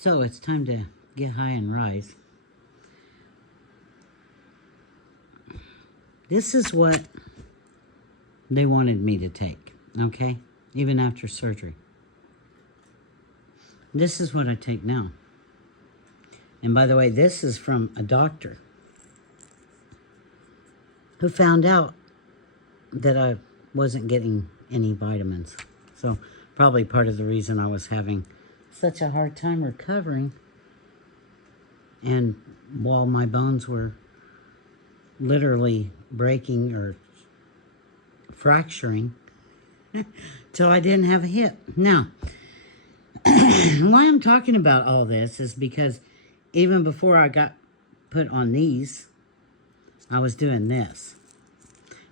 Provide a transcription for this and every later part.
So it's time to get high and rise. This is what they wanted me to take, okay? Even after surgery. This is what I take now. And by the way, this is from a doctor who found out that I wasn't getting any vitamins. So probably part of the reason I was having such a hard time recovering, and while my bones were literally breaking or fracturing till I didn't have a hip. Now, why I'm talking about all this is because even before I got put on these, I was doing this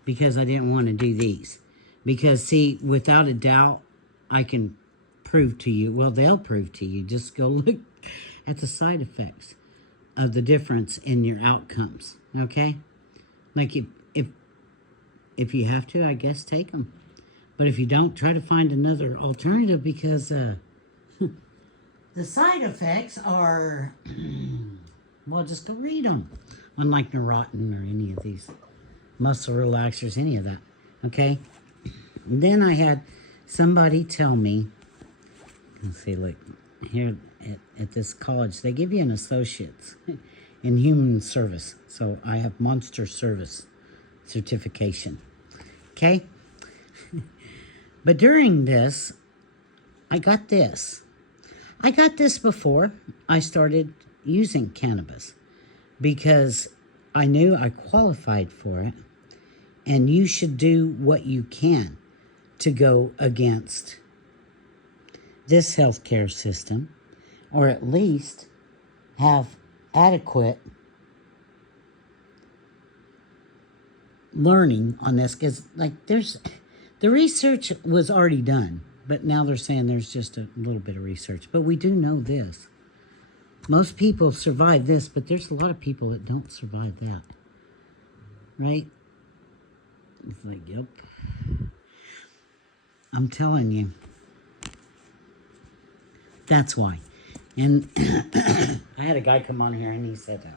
because I didn't want to do these. Because, see, without a doubt, I can prove to you, well, they'll prove to you, just go look at the side effects of the difference in your outcomes, okay? Like, if you have to, I guess take them. But if you don't, try to find another alternative, because the side effects are, well, just go read them. Unlike Neurontin or any of these muscle relaxers, any of that, okay? And then I had somebody tell me, let's see, look, here at this college, they give you an associate's in human service. So I have monster service certification, okay? But during this, I got this. I got this before I started using cannabis because I knew I qualified for it, and you should do what you can to go against this healthcare system, or at least have adequate learning on this, because like the research was already done, but now they're saying there's just a little bit of research. But we do know this. Most people survive this, but there's a lot of people that don't survive that. Right? It's like, yep. I'm telling you. That's why. And I had a guy come on here and he said,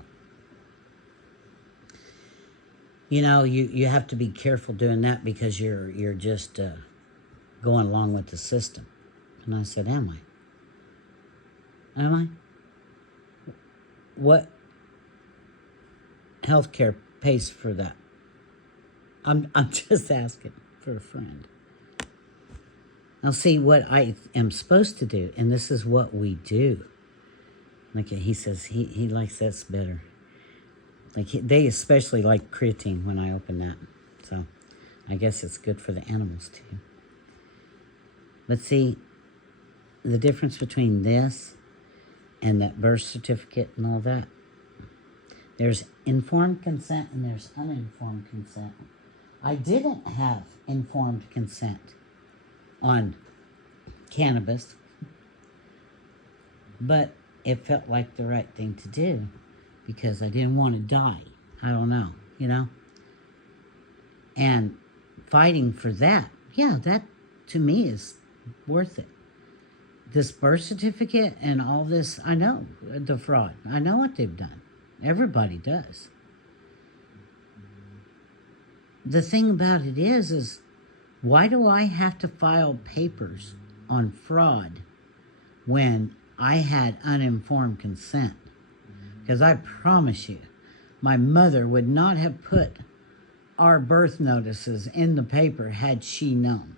you know, you have to be careful doing that because you're just going along with the system. And I said, am I? Am I? What healthcare pays for that? I'm just asking for a friend. Now see what I am supposed to do, and this is what we do. Like he says, he likes this better. Like they especially like creatine when I open that. So I guess it's good for the animals too. But see, the difference between this and that birth certificate and all that, there's informed consent and there's uninformed consent. I didn't have informed consent on cannabis, but it felt like the right thing to do because I didn't want to die. I don't know, you know? And fighting for that, yeah, that to me is worth it. This birth certificate and all this, I know the fraud. I know what they've done. Everybody does. The thing about it is why do I have to file papers on fraud when I had uninformed consent? Because I promise you, my mother would not have put our birth notices in the paper had she known.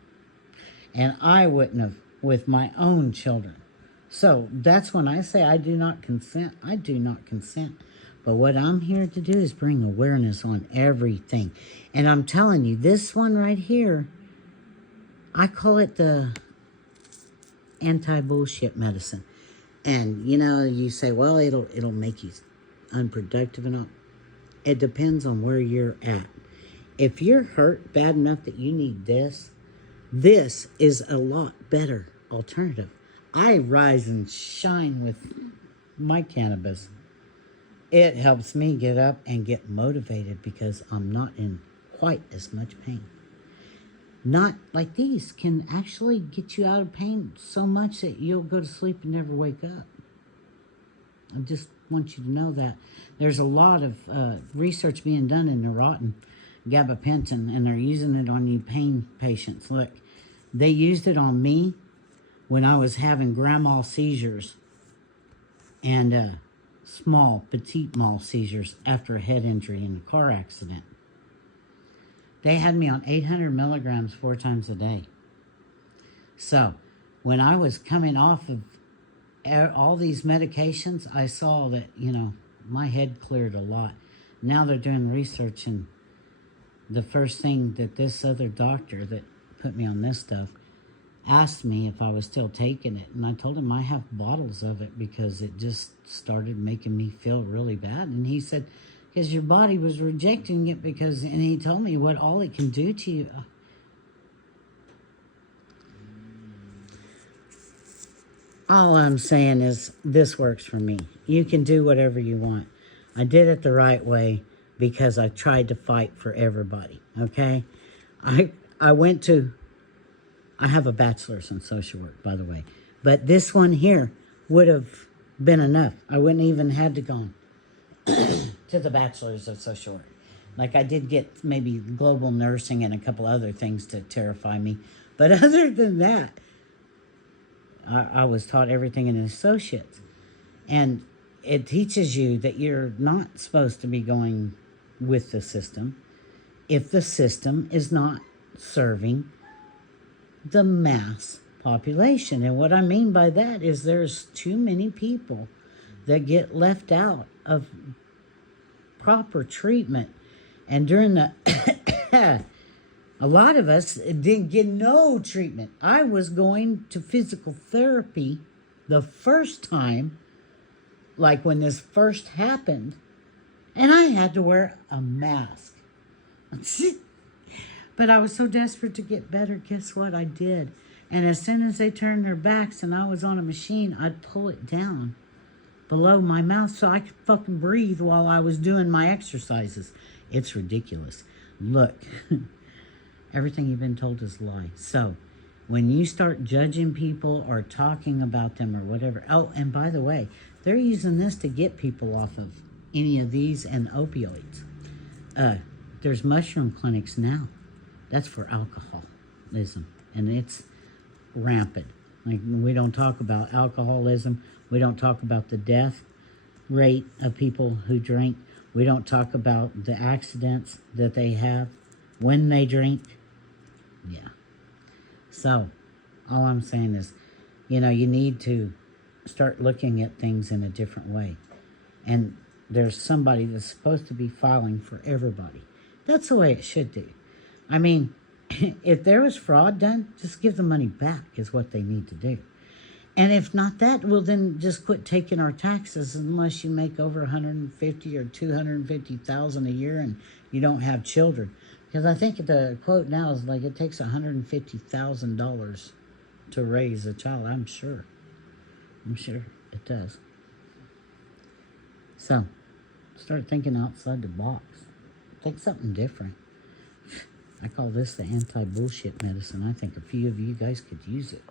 And I wouldn't have with my own children. So that's when I say I do not consent. I do not consent. But what I'm here to do is bring awareness on everything. And I'm telling you, this one right here, I call it the anti-bullshit medicine. And, you know, you say, well, it'll make you unproductive and all. It depends on where you're at. If you're hurt bad enough that you need this is a lot better alternative. I rise and shine with my cannabis. It helps me get up and get motivated because I'm not in quite as much pain. Not like these can actually get you out of pain so much that you'll go to sleep and never wake up. I just want you to know that. There's a lot of research being done in Neurontin, gabapentin, and they're using it on you pain patients. Look, they used it on me when I was having grand mal seizures and small, petite mal seizures after a head injury in a car accident. They had me on 800 milligrams 4 times a day. So when I was coming off of all these medications, I saw that, my head cleared a lot. Now they're doing research, and the first thing that this other doctor that put me on this stuff asked me if I was still taking it. And I told him I have bottles of it because it just started making me feel really bad. And he said, because your body was rejecting it and he told me what all it can do to you. All I'm saying is this works for me. You can do whatever you want. I did it the right way because I tried to fight for everybody, okay? I have a bachelor's in social work, by the way. But this one here would have been enough. I wouldn't even had to go to the bachelor's of social work. Like, I did get maybe global nursing and a couple other things to terrify me. But other than that, I was taught everything in an associate's. And it teaches you that you're not supposed to be going with the system if the system is not serving the mass population. And what I mean by that is there's too many people that get left out of proper treatment. And during the a lot of us didn't get no treatment. I was going to physical therapy the first time, like when this first happened, and I had to wear a mask. But I was so desperate to get better, guess what? I did. And as soon as they turned their backs and I was on a machine, I'd pull it down below my mouth so I could fucking breathe while I was doing my exercises. It's ridiculous. Look, everything you've been told is a lie. So when you start judging people or talking about them or whatever, oh, and by the way, they're using this to get people off of any of these and opioids. There's mushroom clinics now. That's for alcoholism, and it's rampant. Like, we don't talk about alcoholism. We don't talk about the death rate of people who drink. We don't talk about the accidents that they have when they drink. Yeah. So, all I'm saying is, you need to start looking at things in a different way. And there's somebody that's supposed to be filing for everybody. That's the way it should do. I mean, if there was fraud done, just give the money back is what they need to do. And if not that, well, then just quit taking our taxes unless you make over 150 or 250,000 a year and you don't have children. Because I think the quote now is like it takes $150,000 to raise a child. I'm sure it does. So, start thinking outside the box. Think something different. I call this the anti-bullshit medicine. I think a few of you guys could use it.